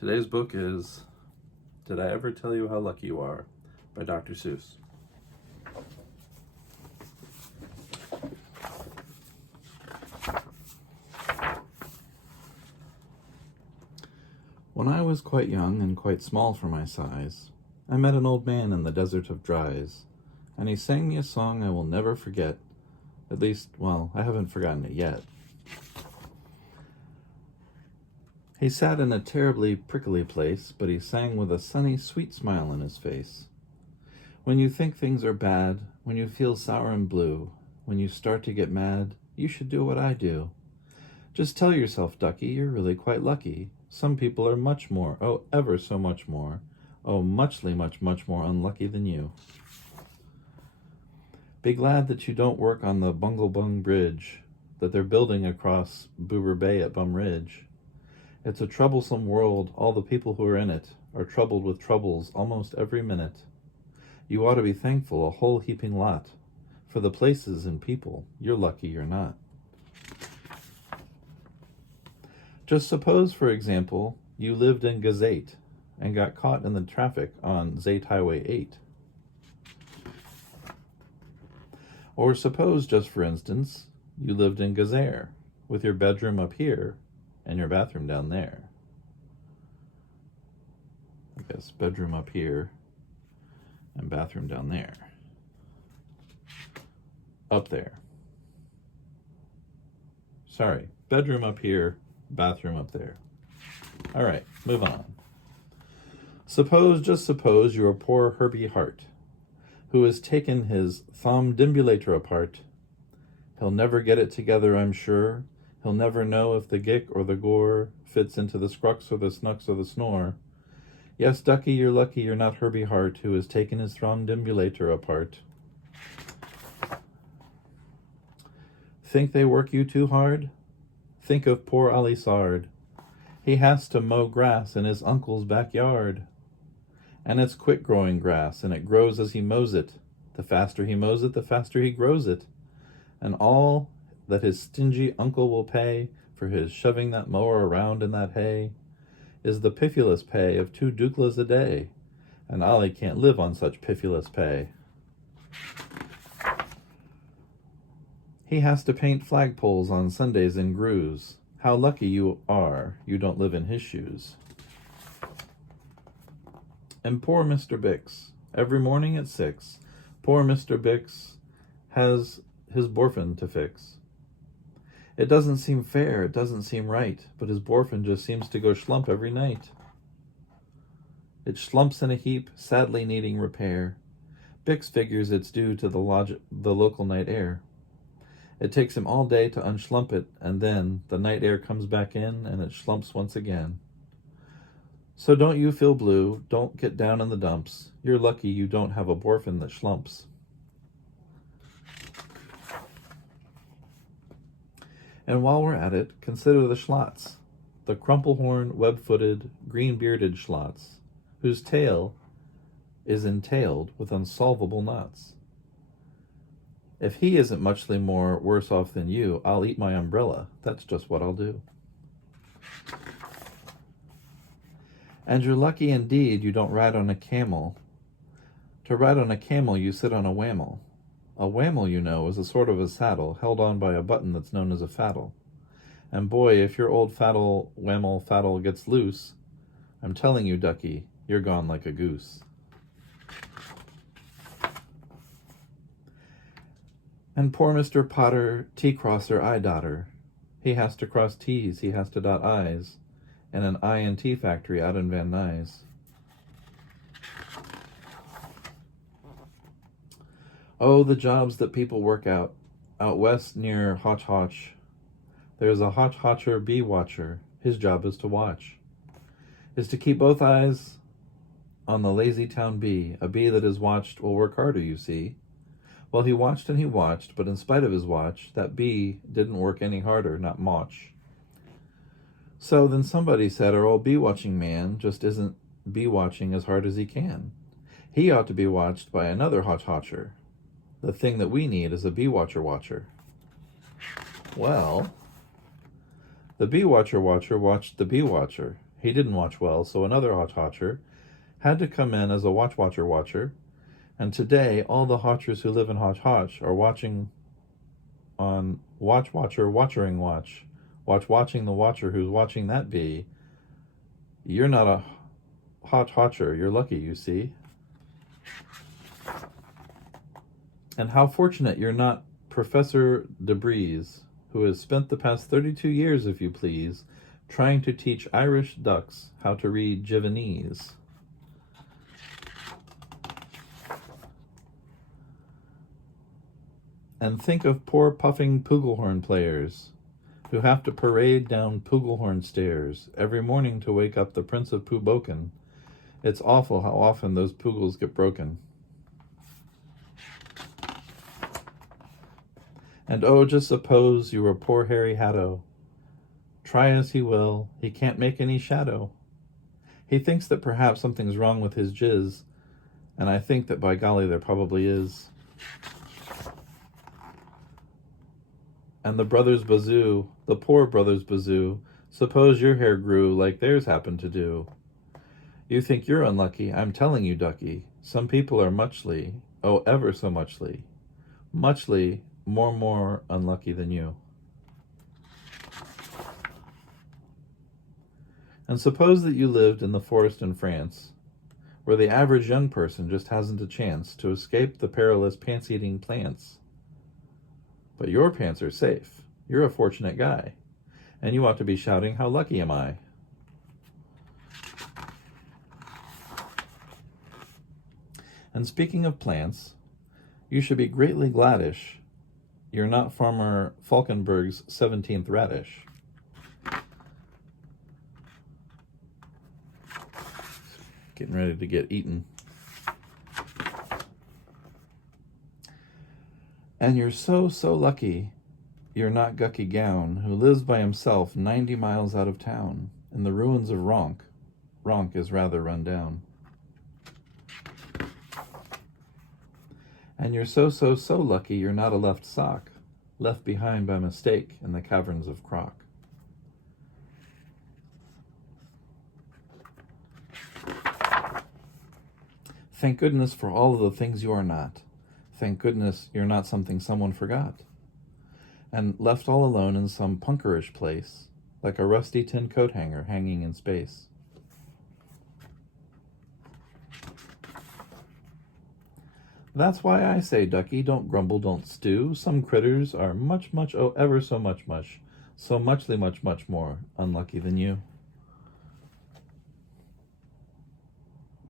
Today's book is Did I Ever Tell You How Lucky You Are by Dr. Seuss. When I was quite young and quite small for my size, I met an old man in the desert of Dries, and he sang me a song I will never forget. At least, well, I haven't forgotten it yet. He sat in a terribly prickly place, but he sang with a sunny, sweet smile on his face. When you think things are bad, when you feel sour and blue, when you start to get mad, you should do what I do. Just tell yourself, Ducky, you're really quite lucky. Some people are much more, oh, ever so much more, oh, much more unlucky than you. Be glad that you don't work on the Bunglebung Bridge that they're building across Boober Bay at Bum Ridge. It's a troublesome world. All the people who are in it are troubled with troubles almost every minute. You ought to be thankful a whole heaping lot for the places and people. You're lucky you're not. Just suppose, for example, you lived in Gazette and got caught in the traffic on Zate Highway 8. Or suppose, just for instance, you lived in Gazaire with your bedroom up here and your bathroom down there. I guess bedroom up here and bathroom down there. Up there. Sorry, bedroom up here, bathroom up there. All right, move on. Suppose, just suppose, you're poor Herbie Hart, who has taken his thumb-dimbulator apart. He'll never get it together, I'm sure. He'll never know if the gick or the gore fits into the scrux or the snux or the snore. Yes, Ducky, you're lucky you're not Herbie Hart, who has taken his thumb-dimbulator apart. Think they work you too hard? Think of poor Ali Sard. He has to mow grass in his uncle's backyard. And it's quick-growing grass, and it grows as he mows it. The faster he mows it, the faster he grows it. And all that his stingy uncle will pay for his shoving that mower around in that hay is the piffulous pay of 2 duklas a day, and Ollie can't live on such piffulous pay. He has to paint flagpoles on Sundays in Grooves. How lucky you are you don't live in his shoes. And poor Mr. Bix, every morning at 6, poor Mr. Bix has his borfin to fix. It doesn't seem fair, it doesn't seem right, but his borfin just seems to go schlump every night. It schlumps in a heap, sadly needing repair. Bix figures it's due to the local night air. It takes him all day to unschlump it, and then the night air comes back in, and it schlumps once again. So don't you feel blue, don't get down in the dumps. You're lucky you don't have a borfin that schlumps. And while we're at it, consider the schlots, the crumple-horned, web-footed, green-bearded schlots, whose tail is entailed with unsolvable knots. If he isn't muchly more worse off than you, I'll eat my umbrella. That's just what I'll do. And you're lucky indeed you don't ride on a camel. To ride on a camel, you sit on a whammel. A whammel, you know, is a sort of a saddle held on by a button that's known as a faddle. And boy, if your old faddle, whammel, faddle gets loose, I'm telling you, Ducky, you're gone like a goose. And poor Mr. Potter, T-crosser, I-dotter. He has to cross T's, he has to dot I's, in an I&T factory out in Van Nuys. Oh, the jobs that people work out west near Hotch Hotch. There's a Hotch Hotcher bee watcher. His job is to watch. Is to keep both eyes on the lazy town bee. A bee that is watched will work harder, you see. Well, he watched and he watched, but in spite of his watch, that bee didn't work any harder, not much. So then somebody said our old bee-watching man just isn't bee-watching as hard as he can. He ought to be watched by another Hotch Hotcher. The thing that we need is a bee-watcher watcher. Well, the bee watcher watched the bee watcher. He didn't watch well, so another watcher had to come in as a watcher, and today all the Hotchers who live in Hotch are watching on watching the watcher who's watching that bee. You're not a Hotcher, you're lucky, you see. And how fortunate you're not Professor Debris, who has spent the past 32 years, if you please, trying to teach Irish ducks how to read Javanese. And think of poor puffing Pugelhorn players who have to parade down Pugelhorn stairs every morning to wake up the Prince of Puboken. It's awful how often those pugels get broken. And oh, just suppose you were poor Harry Hatto. Try as he will, he can't make any shadow. He thinks that perhaps something's wrong with his jizz, and I think that by golly there probably is. And the brothers Bazoo, the poor brothers Bazoo, suppose your hair grew like theirs happened to do. You think you're unlucky, I'm telling you, ducky. Some people are muchly, oh, ever so muchly more unlucky than you. And suppose that you lived in the forest in France, where the average young person just hasn't a chance to escape the perilous pants-eating plants. But your pants are safe. You're a fortunate guy. And you ought to be shouting, how lucky am I? And speaking of plants, you should be greatly gladish you're not Farmer Falkenberg's 17th radish. Getting ready to get eaten. And you're so lucky you're not Gucky Gown, who lives by himself 90 miles out of town in the ruins of Ronk. Ronk is rather run down. And you're so lucky you're not a left sock, left behind by mistake in the caverns of Croc. Thank goodness for all of the things you are not. Thank goodness you're not something someone forgot. And left all alone in some punkerish place, like a rusty tin coat hanger hanging in space. That's why I say, ducky, don't grumble, don't stew. Some critters are much, oh, ever so much more unlucky than you.